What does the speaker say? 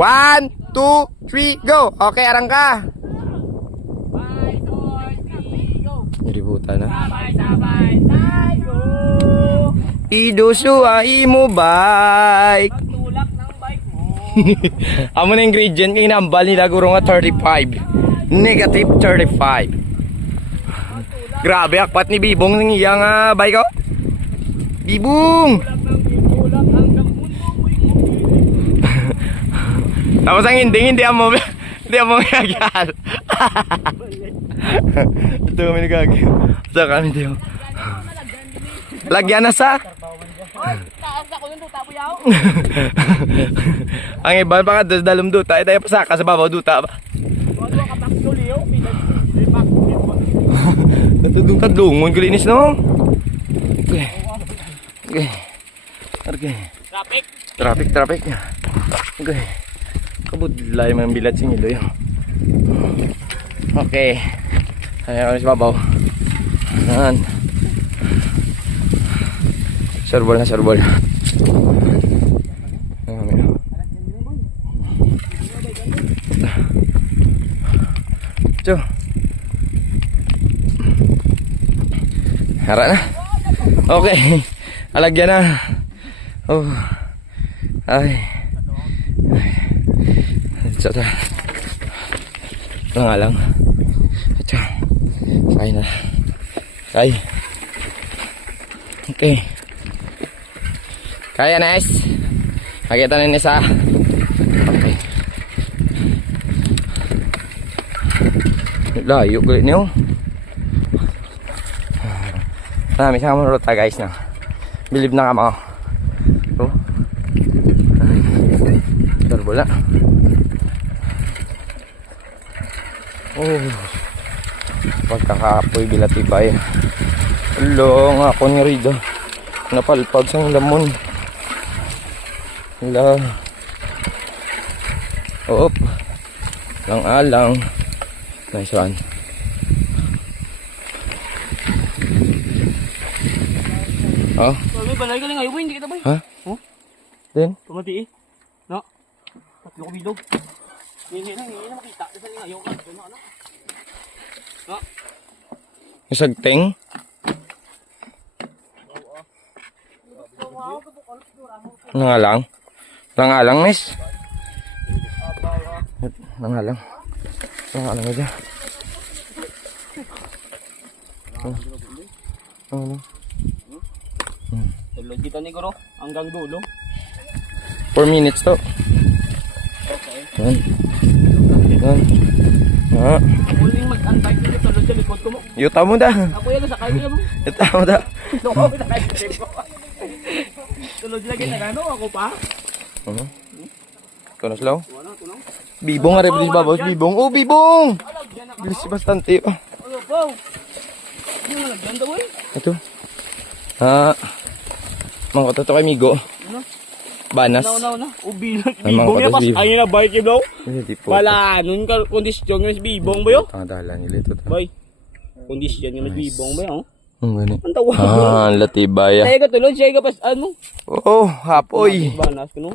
One, two, three, go! Okay, arang ka. Niributan na. Sabay-sabay tayo! Idusu imo bike. Pagtulak ng bike mo. Amo na ingredient kay nambal nila guro nga 35. Negative 35. Grabe akpat ni Bibong ng iyang ah, bike oh. Bibong! Tapos ang hindi, hindi amo, hindi amo gagal. Ito kami nagagay. Sa kami tayo. Lagyan na sa. Ang iba pa ka dos dalom duta. Ito yung pasaka sa babaw duta ba? Ano ka pak tuliyo? Pinak. Ito duta dungon kulinis no. Okay. Okay. Okay. Traffic. Traffic, traffic. Okay. Kabudlay man bilat sa ngilo yun. Okay. Ayan sa babaw. Ayan. Serbol na serbol. Ayan kami. Ito. Hara na. Okay. Alagyan na. Oh. Ay. Ito ta. Ito nga lang. Ito. Na. Kaya. Okay. Kaya na, es. Nakita na isa. Okay. Layo galit niyo. Marami sa mga ruta guys na. Believe na ka mga. Oh. Turbo na. Oh. Pagkakapoy bilatibay. Hello, nga ako ni Rido. Napalpag sa lamon. Hello. Oop. Lang alang. Nice one. Oh, balay ka lang ngayon. Hindi kita ba? ha? Oh? Then? Pumati eh. No? Tatlo ko bilog. Hindi na, hindi na makita. Ka. Ano, ano? No? Isagting? Ano nga? Ano nga lang, miss? Ano nga lang? Ano nga lang nga dyan? Ano? Ano lang? Tulog kita ni Guro. Hanggang dulo. 4 minutes to. Yan. Yan. Ah, Ako yung mag-unbike dito. Tulog sa likod ko mo. yuta mo da. Ako sa kaya mo. Yuta mo da. Loko ko na kayo ko. Tulog lagi na gano. Ako pa. Ano? Na slow? Bibong rin, bilis babaw. Bibong. Oh, bibong! Bilis bastante. Oh. Ano? Ano boy? Ito. Ah. Mga katoto kay Migo. Ano? Banas. Now, now, now. Ubi lang. Ay, mga Bibong niya pas. Ayun na bike yun daw. Wala. Nun ka kondisyon mas bibong ba yun? Ang dala nila ito. Boy. Kondisyon nga mas bibong ba yun? Ang gani. Ang tawag. Ah, ang latibaya. Kaya ka tulog siya ka pas ano? Oo, hapoy. Banas ko no?